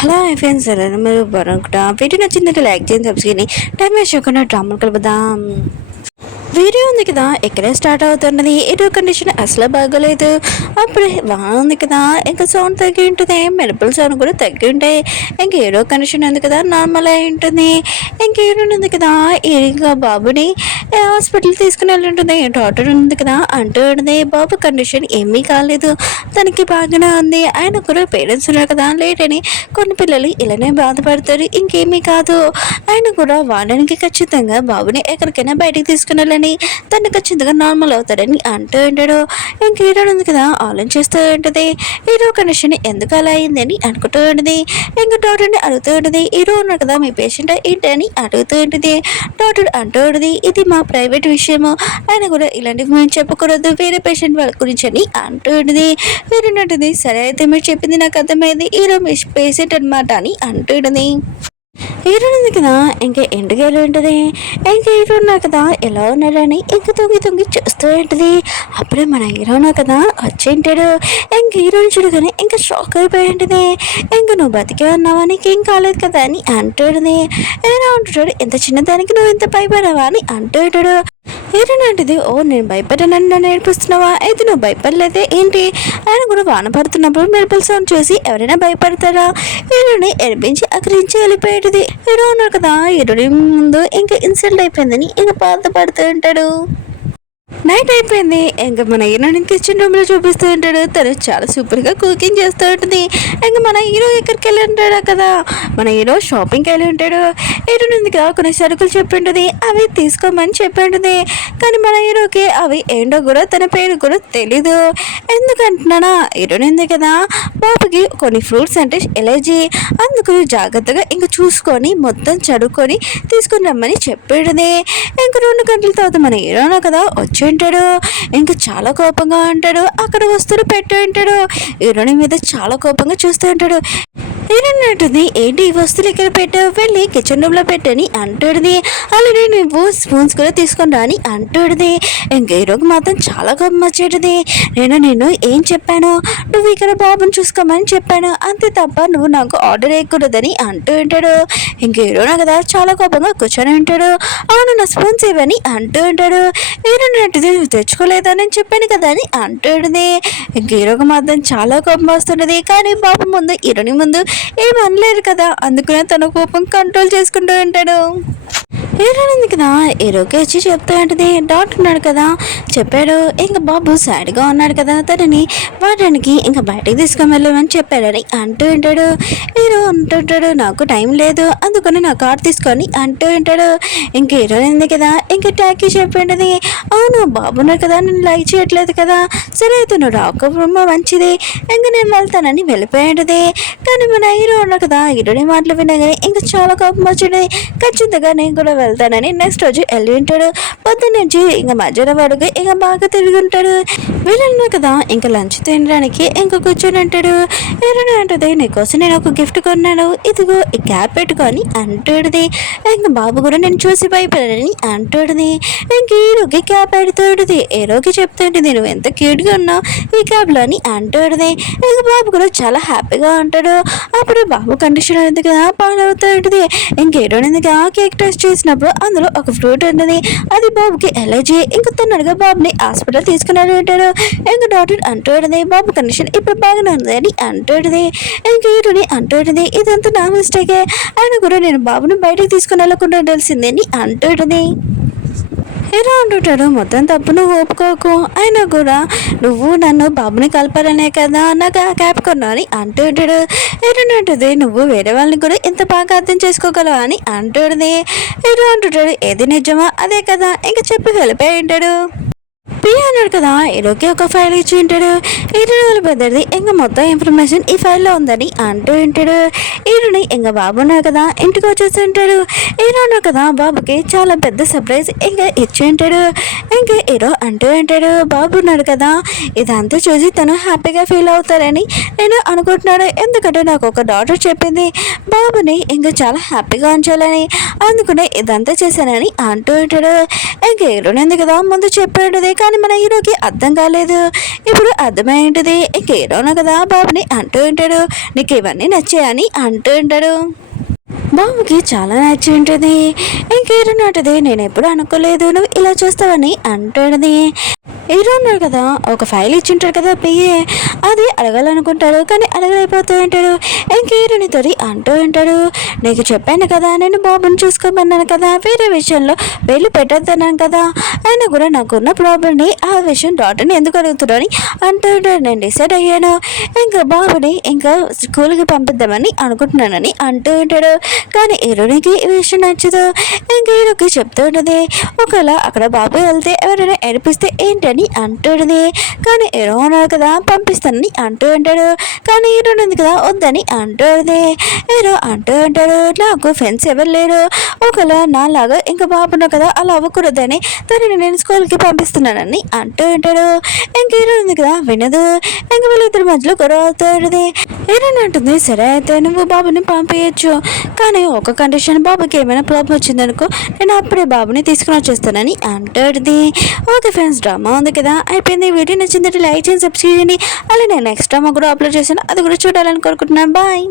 Hello friends ఎలా మీరు బాగుంటా వీడియో నచ్చిందంటే లైక్ చేయండి సబ్స్క్రైబ్ టైం వేస్ట్ చేయకుండా డ్రామాలు కలుపుదాం. వీడియో ఉంది కదా ఇక్కడే స్టార్ట్ అవుతున్నది. ఇటు కండిషన్ అసలు బాగోలేదు. అప్పుడు వాన ఉంది కదా ఇంకా సౌండ్ తగ్గి ఉంటుంది, మెరుపుల సౌండ్ కూడా తగ్గి ఉంటాయి. ఇంక ఏడో కండిషన్ ఉంది కదా నార్మల్ అయి ఉంటుంది. ఇంక ఏడో ఉంది కదా ఇంకా బాబుని హాస్పిటల్ తీసుకుని వెళ్ళి ఉంటుంది. డాక్టర్ ఉంది కదా అంటూ ఉంటుంది బాబు కండిషన్ ఏమీ కాలేదు, తనకి బాగానే ఉంది. ఆయన కూడా పేరెంట్స్ ఉన్నారు కదా లేట్ అని కొన్ని పిల్లలు ఇలానే బాధపడతారు, ఇంకేమీ కాదు. ఆయన కూడా వాడడానికి ఖచ్చితంగా బాబుని ఎక్కడికైనా బయటికి తీసుకుని వెళ్ళని తను ఖచ్చితంగా నార్మల్ అవుతాడని అంటూ ఉంటాడు. ఇంక హీరో ఉంది కదా ఆలోచిస్తూ ఉంటుంది హీరో కండిషన్ ఎందుకు అలా అయిందని అనుకుంటూ ఉంటుంది. ఇంక డాక్టర్ని అడుగుతూ ఉంటుంది హీరో ఉన్నారు కదా మీ పేషెంట్ ఏంటని అడుగుతూ ఉంటుంది. డాక్టర్ అంటూ ఉంటుంది ఇది మా ప్రైవేట్ విషయము, ఆయన కూడా ఇలాంటివి మేము చెప్పకూడదు వేరే పేషెంట్ వాళ్ళ గురించి అని అంటూ ఉంటుంది. వీరున్నట్టుంది సరే అయితే మీరు చెప్పింది నాకు అర్థమైంది, హీరో మీ పేషెంట్ అనమాట అని అంటూ ఉంటుంది. హీరో ఉంది కదా ఇంకా ఇంటికి వెళ్ళి ఉంటుంది. ఇంకా హీరో ఉన్నా కదా ఎలా ఉన్నాడని ఇంకా తొంగి చూస్తూ ఉంటుంది. అప్పుడే మన హీరోనా కదా వచ్చి ఉంటాడు. ఇంక హీరోని చూడగానే ఇంకా షాక్ అయిపోయి ఉంటుంది. ఇంక నువ్వు బతికే ఉన్నావా నీకేం కాలేదు కదా అని అంటుంది. ఎలా ఉంటున్నాడు ఇంత చిన్నదానికి నువ్వు ఇంత భయపడవా అని అంటాడు. హీరోయిన్ అంటది ఓ నేను భయపడ్డానని నన్ను నేర్పిస్తున్నావా, అయితే నువ్వు భయపడలేదే ఏంటి, ఆయన కూడా వాన పడుతున్నప్పుడు మెరుపుల సౌండ్ చూసి ఎవరైనా భయపడతారా, హీరోని ఎడిపించి అక్కడి నుంచి వెళ్ళిపోయేది. హీరో ఉన్నారు కదా హీరోయిన్ ముందు ఇంకా ఇన్సల్ట్ అయిపోయిందని ఇంకా బాధపడుతూ ఉంటాడు. నైట్ అయిపోయింది. ఇంకా మన హీరోని కిచెన్ రూమ్లో చూపిస్తూ ఉంటాడు. తను చాలా సూపర్గా కుకింగ్ చేస్తూ ఉంటుంది. ఇంకా మన హీరో ఎక్కడికి వెళ్ళి ఉంటాడు కదా, మన హీరో షాపింగ్కి వెళ్ళి ఉంటాడు. హీరోని ఎందుకు కొన్ని సరుకులు చెప్పి ఉంటుంది, అవి తీసుకోమని చెప్పి ఉంటుంది. కానీ మన హీరోకి అవి ఏంటో కూడా తన పేరు కూడా తెలీదు. ఎందుకంటున్నానా హీరోని ఉంది కదా బాబుకి కొన్ని ఫ్రూట్స్ అంటే ఎలర్జీ, అందుకు జాగ్రత్తగా ఇంక చూసుకొని మొత్తం చదువుకొని తీసుకుని రమ్మని చెప్పేది. ఇంక 2 గంటల తర్వాత మన హీరోనా కదా వచ్చి ఉంటాడు. ఇంకా చాలా కోపంగా ఉంటాడు. అక్కడ వస్తువులు పెట్టి ఉంటాడు. హీరోని మీద చాలా కోపంగా చూస్తూ ఉంటాడు. హీరోయిన్ అంటుంది ఏంటి ఈ వస్తువులు ఇక్కడ పెట్టావు, వెళ్ళి కిచెన్ రూమ్లో పెట్టని అంటుంది. ఆల్రెడీ నువ్వు స్పూన్స్ కూడా తీసుకొని రా అని అంటుంది. ఇంక హీరోకి మాత్రం చాలా కోపం వచ్చేటది. నేను ఏం చెప్పాను, నువ్వు ఇక్కడ బాబుని చూసుకోమని చెప్పాను, అంతే తప్ప నువ్వు నాకు ఆర్డర్ వేయకూడదని అంటూ ఉంటాడు. ఇంక హీరోనా కదా చాలా కోపంగా కూర్చొని ఉంటాడు. అవును నా స్పూన్స్ ఇవని అంటూ ఉంటాడు. హీరోయిన్ అంటుంది నువ్వు తెచ్చుకోలేదని చెప్పాను కదా అని అంటుంది. ఇంక హీరోకి మాత్రం చాలా కోపం వస్తున్నది. కానీ బాబు ముందు హీరోని ముందు ఏం అనలేరు కదా, అందుకనే తన కోపం కంట్రోల్ చేసుకుంటూ ఉంటాడు. హీరోయిన్ ఉంది కదా హీరోకి వచ్చి చెప్తూ ఉంటుంది డాక్టర్ ఉన్నాడు కదా చెప్పాడు ఇంకా బాబు సాడ్గా ఉన్నాడు కదా తనని వాడడానికి ఇంకా బయటకు తీసుకొని వెళ్ళమని చెప్పాడని అంటూ ఉంటాడు. హీరో అంటుంటాడు నాకు టైం లేదు అందుకని నా కార్ తీసుకొని అంటూ ఉంటాడు. ఇంక హీరోయిన్ ఉంది కదా ఇంకా ట్యాక్కి చెప్పండి అవును బాబు ఉన్నాడు కదా నేను లైక్ చేయట్లేదు కదా, సరే అయితే నువ్వు రాకపోవడం మంచిది ఇంకా నేను వెళ్తానని వెళ్ళిపోయాడు. కానీ మన హీరో ఉన్నాడు కదా హీరోని మాటలు వినగానే ఇంకా చాలా కోపం వచ్చింది. ఖచ్చితంగా నేను కూడా వెళ్తానని నెక్స్ట్ రోజు వెళ్ళి ఉంటాడు. పొద్దున్న నుంచి ఇంకా మధ్యాహ్నం వరకు ఇంకా బాగా తిరిగి ఉంటాడు. వీళ్ళన్నా కదా ఇంకా లంచ్ తినడానికి ఇంకా కూర్చొని ఉంటాడు. ఎవరైనా అంటుంది నీకోసం నేను ఒక గిఫ్ట్ కొన్నాను, ఇదిగో ఈ క్యాప్ పెట్టుకొని అంటాడుది. ఇంకా బాబు కూడా నేను చూసి భయపడని అంటాడుది. ఇంక హీరోకి క్యాప్ పెడుతుంది. హీరోకి చెప్తుంటుంది నువ్వు ఎంత క్యూట్గా ఉన్నావు ఈ క్యాప్లో అని అంటాడుది. ఇంకా బాబు కూడా చాలా హ్యాపీగా ఉంటాడు. అప్పుడు బాబు కండిషన్ ఉంది కదా పాడవుతూ ఉంటుంది. ఇంక హీరోని ఎందుకు కేక్ టెస్ట్ చేసినప్పుడు అందులో ఒక ఫ్రూట్ ఉంటుంది, అది బాబుకి ఎలర్జీ. ఇంకా తొందరగా బాబుని హాస్పిటల్ తీసుకుని ఉంటాడు. ఇంకా డాక్టర్ అంటుంది బాబు కండిషన్ ఇప్పుడు బాగానే ఉంది అని అంటుంది. ఇంక హీరోని అంటుంది ఇదంతా నా మిస్టేకే, ఆయన కూడా నేను బాబుని బయటకు తీసుకుని వెళ్ళకుండా ఉండాల్సిందని అంటుంది. హీరో అంటుంటాడు మొత్తం తప్పు నువ్వు ఒప్పుకోకు, అయినా కూడా నువ్వు నన్ను బాబుని కలపాలనే కదా నాకు ఆ క్యాప్ కొన్నా అని అంటూ ఉంటాడు. హీరో అంటుంది నువ్వు వేరే వాళ్ళని కూడా ఇంత బాగా అర్థం చేసుకోగలవా అని అంటుంది. హీరో అంటుంటాడు ఏది నిజమా అదే కదా ఇంకా చెప్పి వెళ్ళిపోయి ఉంటాడు. పియ అన్నాడు కదా హీరోకి ఒక ఫైల్ ఇచ్చి ఉంటాడు. హీరోని బెదర్ది ఇంకా మొత్తం ఇన్ఫర్మేషన్ ఈ ఫైల్లో ఉందని అంటూ ఉంటాడు. హీరోని ఇంకా బాబు ఉన్నాడు కదా ఇంటికి వచ్చేసి ఉంటాడు. హీరో ఉన్నాడు కదా బాబుకి చాలా పెద్ద సర్ప్రైజ్ ఇంకా ఇచ్చి ఉంటాడు. ఇంకా హీరో అంటూ ఉంటాడు బాబు ఉన్నాడు కదా ఇదంతా చూసి తను హ్యాపీగా ఫీల్ అవుతారని నేను అనుకుంటున్నాను, ఎందుకంటే నాకు ఒక డాక్టర్ చెప్పింది బాబుని ఇంకా చాలా హ్యాపీగా ఉంచాలని, అందుకనే ఇదంతా చేశానని అంటూ ఉంటాడు. ఇంకా హీరోని ఉంది కదా ముందు చెప్పాడు కానీ మన హీరోకి అర్థం కాలేదు. ఇప్పుడు అర్థమైంటుంది. ఇంక హీరోనా కదా బాబుని అంటూ ఉంటాడు. నీకు ఇవన్నీ నచ్చాయని అంటూ ఉంటాడు. బాబుకి చాలా నచ్చి ఉంటుంది. ఇంకేరున్నది నేను ఎప్పుడు అనుకోలేదు నువ్వు ఇలా చేస్తావని అంటున్నది. హీరో ఉన్నాడు కదా, ఒక ఫైల్ ఇచ్చింటాడు కదా పిఏ, అది అడగాలనుకుంటాడు కానీ అడగలేకపోతూ ఉంటాడు. ఇంకేరునితో అంటూ ఉంటాడు, నీకు చెప్పాను కదా నేను బాబుని చూసుకోమన్నాను కదా, వేరే విషయంలో వెళ్ళి పెట్టద్దన్నాను కదా, అయినా కూడా నాకున్న ప్రాబ్లమ్ని ఆ విషయం డాక్టర్ని ఎందుకు అడుగుతున్నాను అంటూ ఉంటాడు. నేను డిసైడ్ అయ్యాను, ఇంకా బాబుని ఇంకా స్కూల్కి పంపిద్దామని అనుకుంటున్నానని అంటూ ఉంటాడు. కానీ హీరోనికి ఈ విషయం నచ్చదు. ఇంకా హీరోకి చెప్తూ ఉంటుంది, ఒకవేళ అక్కడ బాబు వెళ్తే ఎవరైనా ఏడిపిస్తే ఏంటని అంటుంది. కానీ హీరో ఉన్నాడు కదా పంపిస్తానని అంటూ ఉంటాడు. కానీ హీరో ఉంది కదా వద్దని అంటుంది. హీరో అంటూ ఉంటాడు, నాకు ఫ్రెండ్స్ ఎవరు లేరు, ఒకవేళ నాలాగా ఇంకా బాబున్నా కదా అలా అవ్వకూడదని తనని నేను స్కూల్కి పంపిస్తున్నానని అంటూ ఉంటాడు. ఇంక హీరో ఉంది కదా వినదు. ఇంక వీళ్ళిద్దరి మధ్యలో గొడవ అవుతూ ఉంటుంది. హీరో అంటుంది, సరే అయితే నువ్వు బాబుని పంపించచ్చు, కానీ ఒక కండిషన్, బాబుకి ఏమైనా ప్రాబ్లం వచ్చిందనుకో నేను అప్పుడే బాబుని తీసుకుని వచ్చేస్తానని అంటుంది. ఓకే ఫ్రెండ్స్, డ్రామా ఉంది కదా అయిపోయింది. వీడియో నచ్చిందంటే లైక్ చేయండి, సబ్స్క్రైబ్ చేయండి. అలానే నెక్స్ట్ డ్రామా కూడా అప్లోడ్ చేశాను, అది కూడా చూడాలని కోరుకుంటున్నాను. బాయ్.